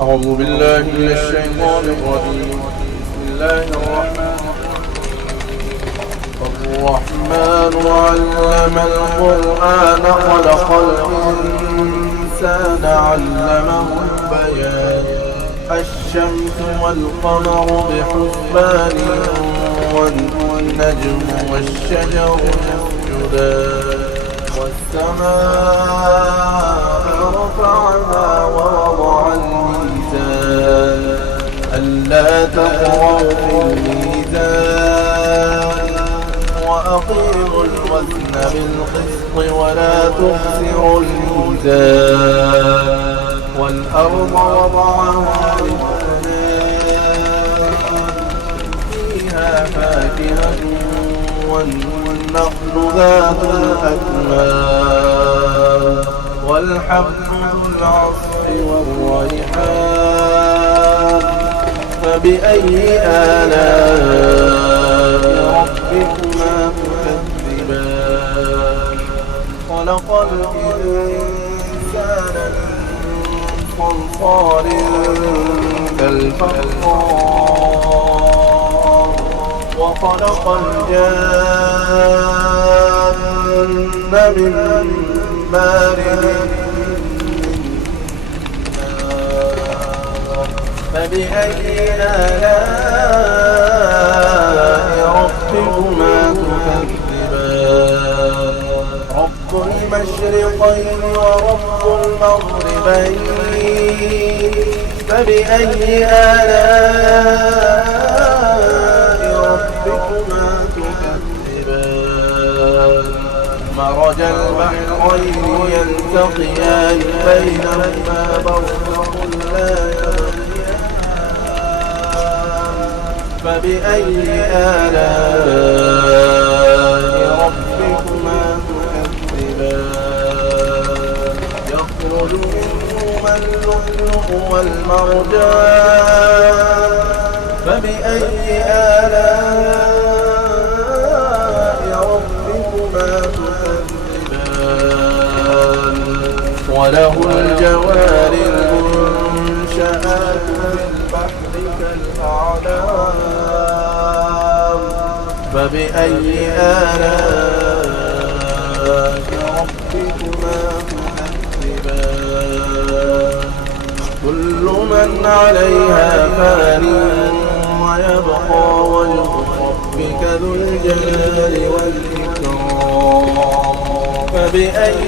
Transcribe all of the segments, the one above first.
أعوذ بالله من الشيطان الرجيم. بسم الله الرحمن علم القرآن خلق الإنسان علمه البيان الشمس والقمر بحسبان والنجم والشجر يسجدان والسماء رفعها ووضع الميزان ألا تطغوا في الميزان وأقيموا الوزن بالقسط ولا تخسروا الميزان والأرض وضعها للأنام فيها فاكهة والنخل ذات الأكمام والحب ذو العصف والريحان فبأي آلاء ربكما تكذبان خلق الإنسان من صلصال كالفخار وخلق الجان من مارج فبأي آلاء ربكما تكذبان رب المشرقين ورب المغربين فبأي آلاء ربكما تكذبان مرج البحرين يلتقيان بينهما برزخ لا يبغيان فبأي آلاء ربكما تكذبان يخرج منهما اللؤلؤ والمرجان فبأي آلاء ربكما تكذبان وله الجوار المنشآت في البحر كالأعلام فبأي آلاء ربكما تكذبان كل من عليها فان ويبقى وجه ربك ذو الجلال والإكرام فبأي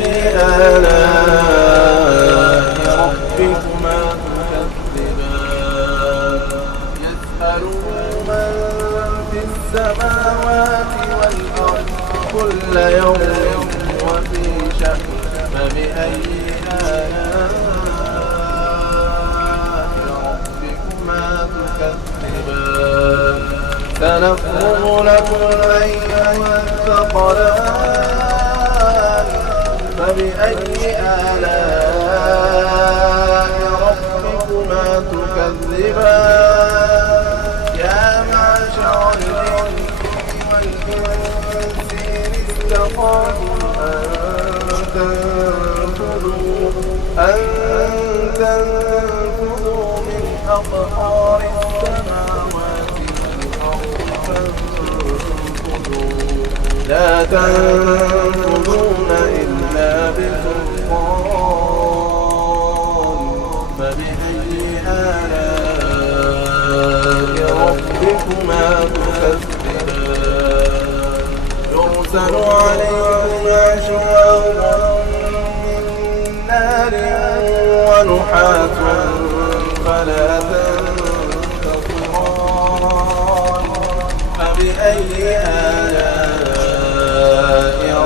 آلاء ربكما تكذبان يسأله من في السماوات والأرض كل يوم وفي شأن فبأي آلاء ربكما تكذبان سنفرغ لكم أيها الثقلان فبأي آلاء ربكما تكذبان يا معشر الجن والإنس إن استطعتم أن تنفذوا من أقطار السماوات والأرض لا تنفذون إلا بسلطان فبأي آلاء ربكما تكذبان يرسل عليكما شواظ من نار ونحاس فلا تنتصران فبأي آلاء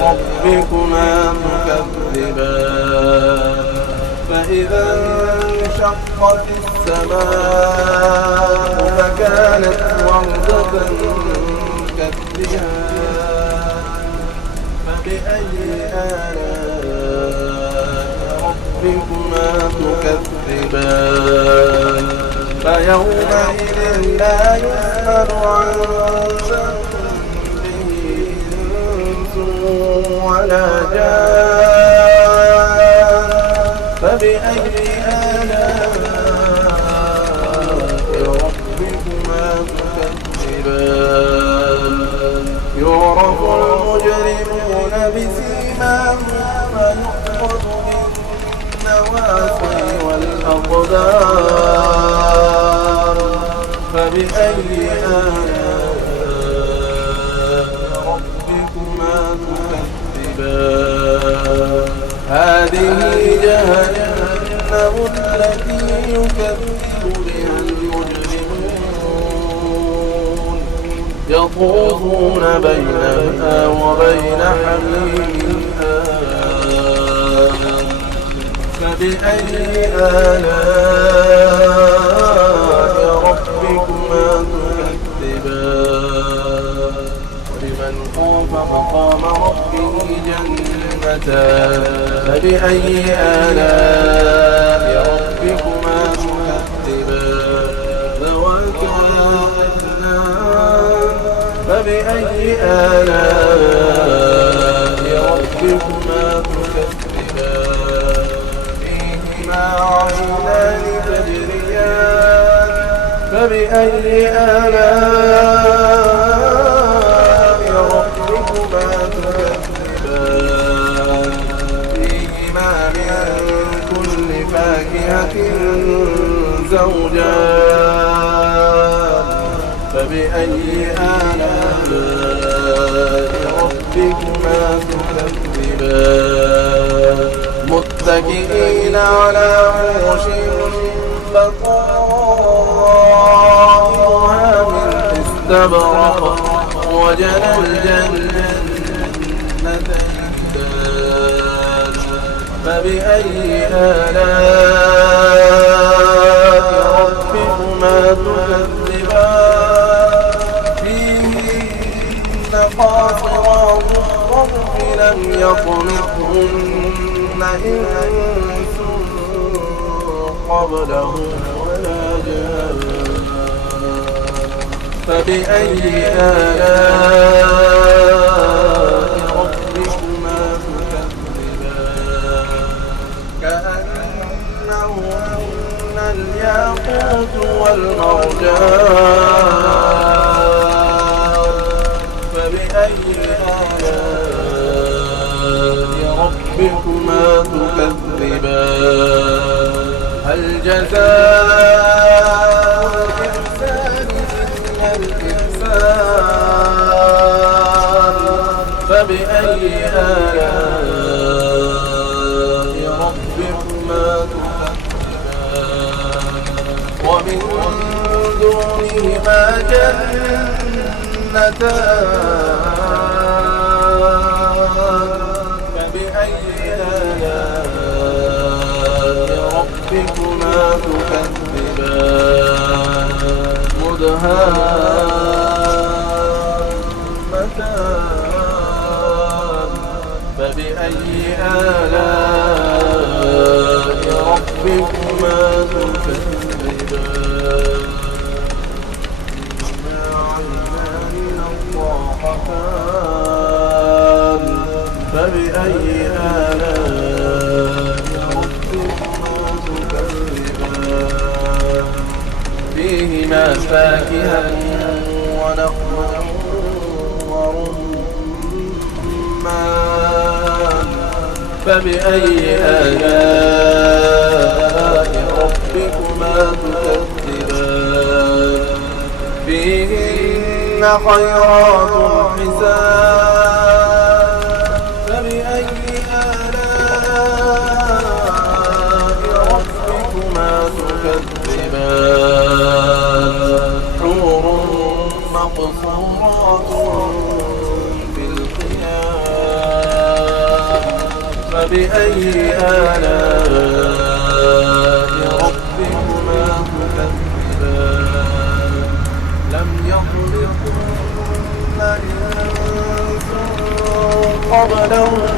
ربكما تكذبان فإذا انشقت السماء فكانت وردة كالدهان فبأي آلاء ربكما تكذبان فيومئذ لا يسأل عن ذنبه إنس ولا جان فبأي آلاء الأقدار فبأي آلاء ربكما تكذبان هذه جهنم التي يكذب بها المجرمون يطوفون بينها وبين حميم آن فبأي آلاء ربكما تكذبان ولمن خاف مقام ربه جنتان فبأي آلاء ربكما تكذبان ذواتا أفنان فبأي آلاء ربكما تكذبان فيهما عينان تجريان فبأي آلاء ربكما تكذبان فيهما من كل فاكهة زوجان فبأي آلاء ربكما تكذبان متكئين على فرش بطائنها من استبرق وجنى الجنتين دان فبأي آلاء ربكما تكذبان فيهن قاصرات الطرف لم يطمثهن إنس قبلهم ولا جان فبأي آلاء ربكما تكذبان كأنهن الياقوت والمرجان فبأي آلاء ربكما تكذبان هل جزاء الإحسان إلا الإحسان فبأي آلاء ربكما تكذبان ومن دونهما جنتان فبأي آلاء ربكما تكذبان مدهامتان فبأي آلاء ربكما تكذبان فيهما عينان نضاختان فبأي آلاء ربكما تكذبان فيهما فاكهة ونخل ورمان فبأي آلاء ربكما تكذبان فيهن خيرات حسان فبأي آلاء ربكما تكذبان حور مقصورات في الخيام فبأي آلاء ربكما تكذبان لم يطلقهن إنس قبلهم